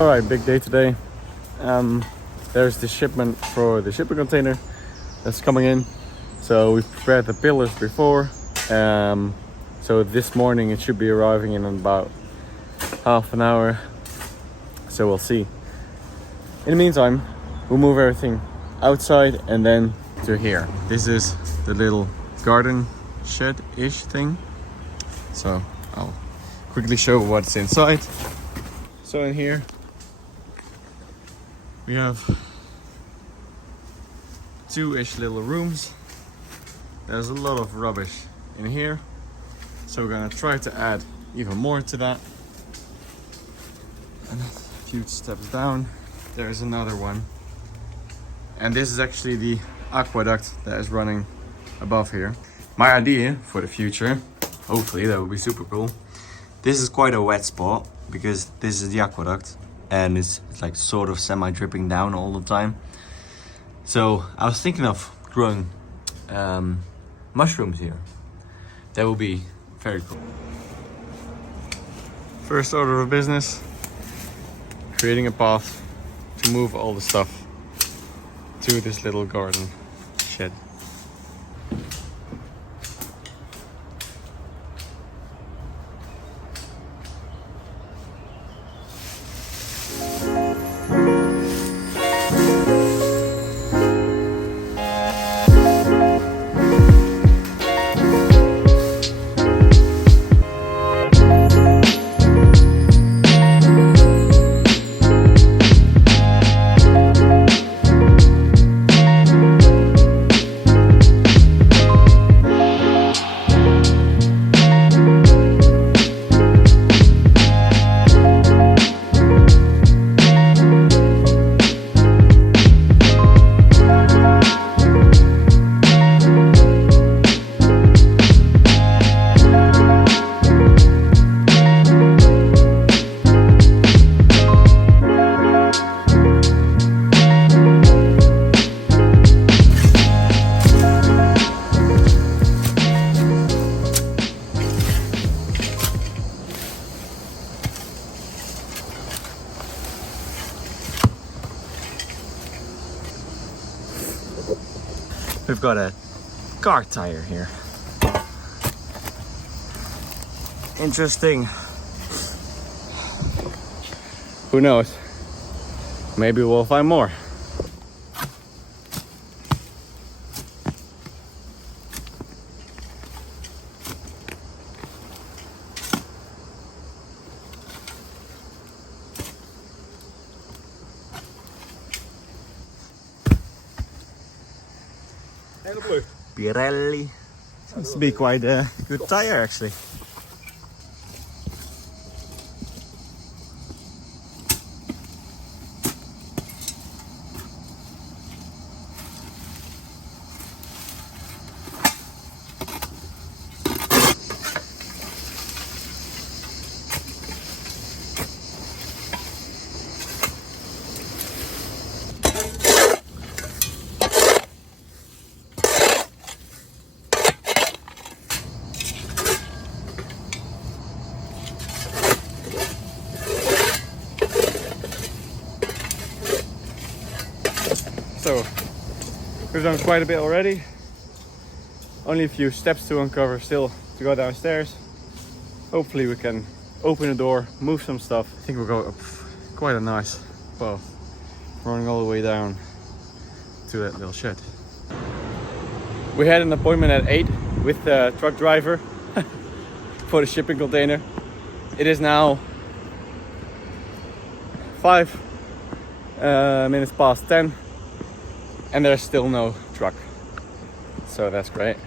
All right, big day today. There's the shipment for the shipping container that's coming in. So we've prepared the pillars before. So this morning it should be arriving in about half an hour. So we'll see. In the meantime, we'll move everything outside and then to here. This is the little garden shed-ish thing. So I'll quickly show what's inside. So in here we have two-ish little rooms. There's a lot of rubbish in here, so we're gonna try to add even more to that. And a few steps down, there's another one. And this is actually the aqueduct that is running above here. My idea for the future, hopefully that would be super cool. This is quite a wet spot because this is the aqueduct and it's like sort of semi-dripping down all the time. So I was thinking of growing mushrooms here. That would be very cool. First order of business, creating a path to move all the stuff to this little garden shed. We've got a car tire here. Interesting. Who knows? Maybe we'll find more. Pirelli. Seems to be quite a good tire actually. So we've done quite a bit already. Only a few steps to uncover still to go downstairs. Hopefully we can open the door, move some stuff. I think we'll go up quite a nice path, running all the way down to that little shed. We had an appointment at 8 with the truck driver for the shipping container. It is now 5 minutes past 10 and there's still no truck, so that's great.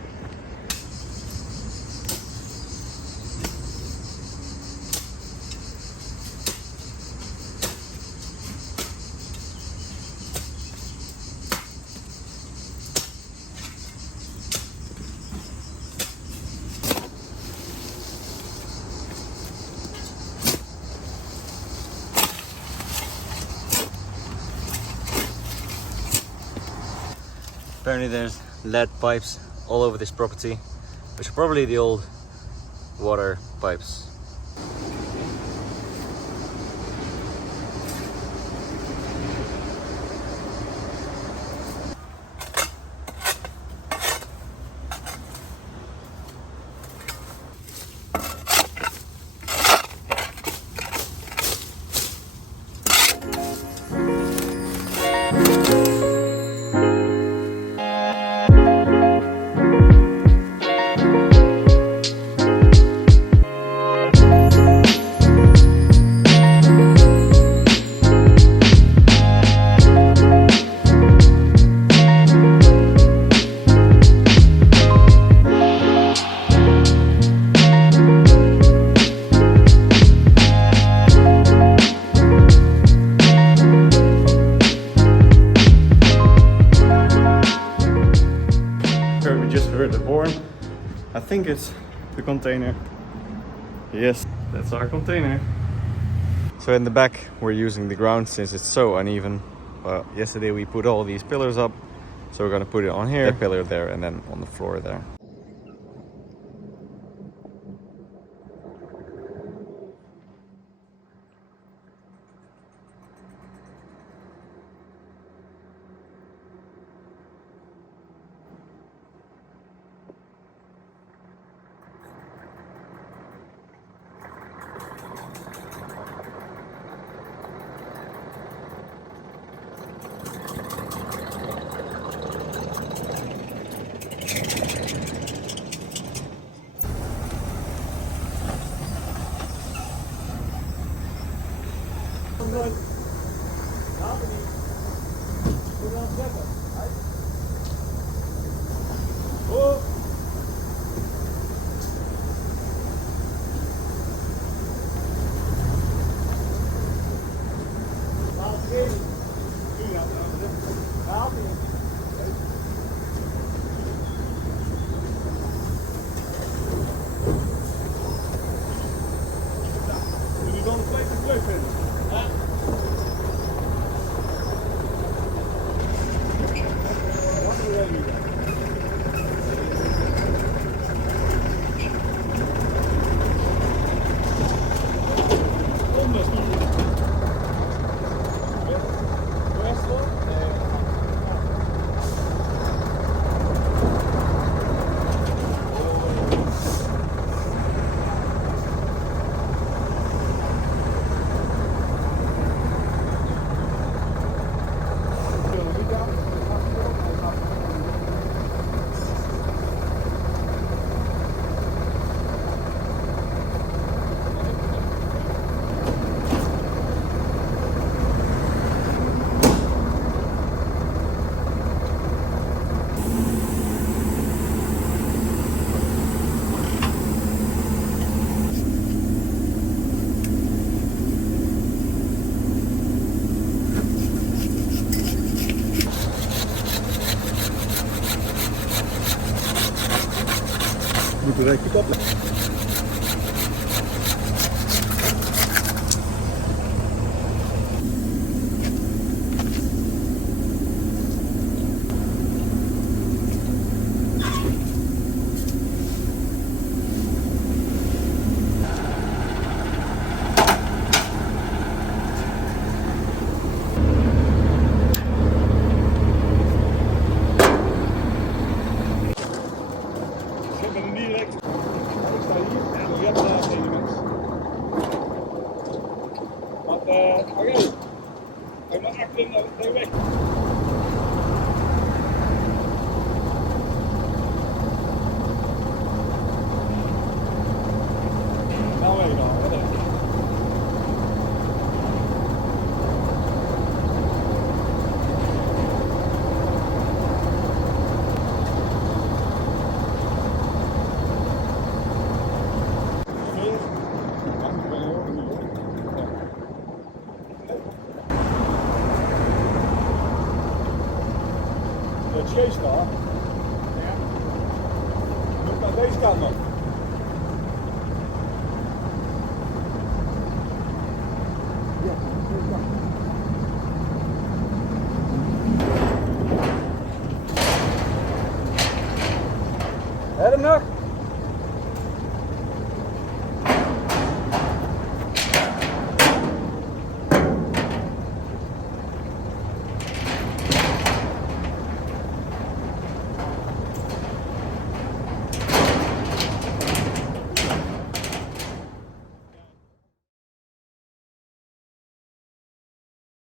Apparently there's lead pipes all over this property, which are probably the old water pipes. think it's the container. Yes, that's our container. So in the back we're using the ground since it's so uneven. Well, yesterday we put all these pillars up, so we're gonna put it on here, a pillar there, and then on the floor there. Moeten we goed opletten. Chase daar. Ja. Moet naar deze kant nog. Ja, deze kant. Heb je hem nog?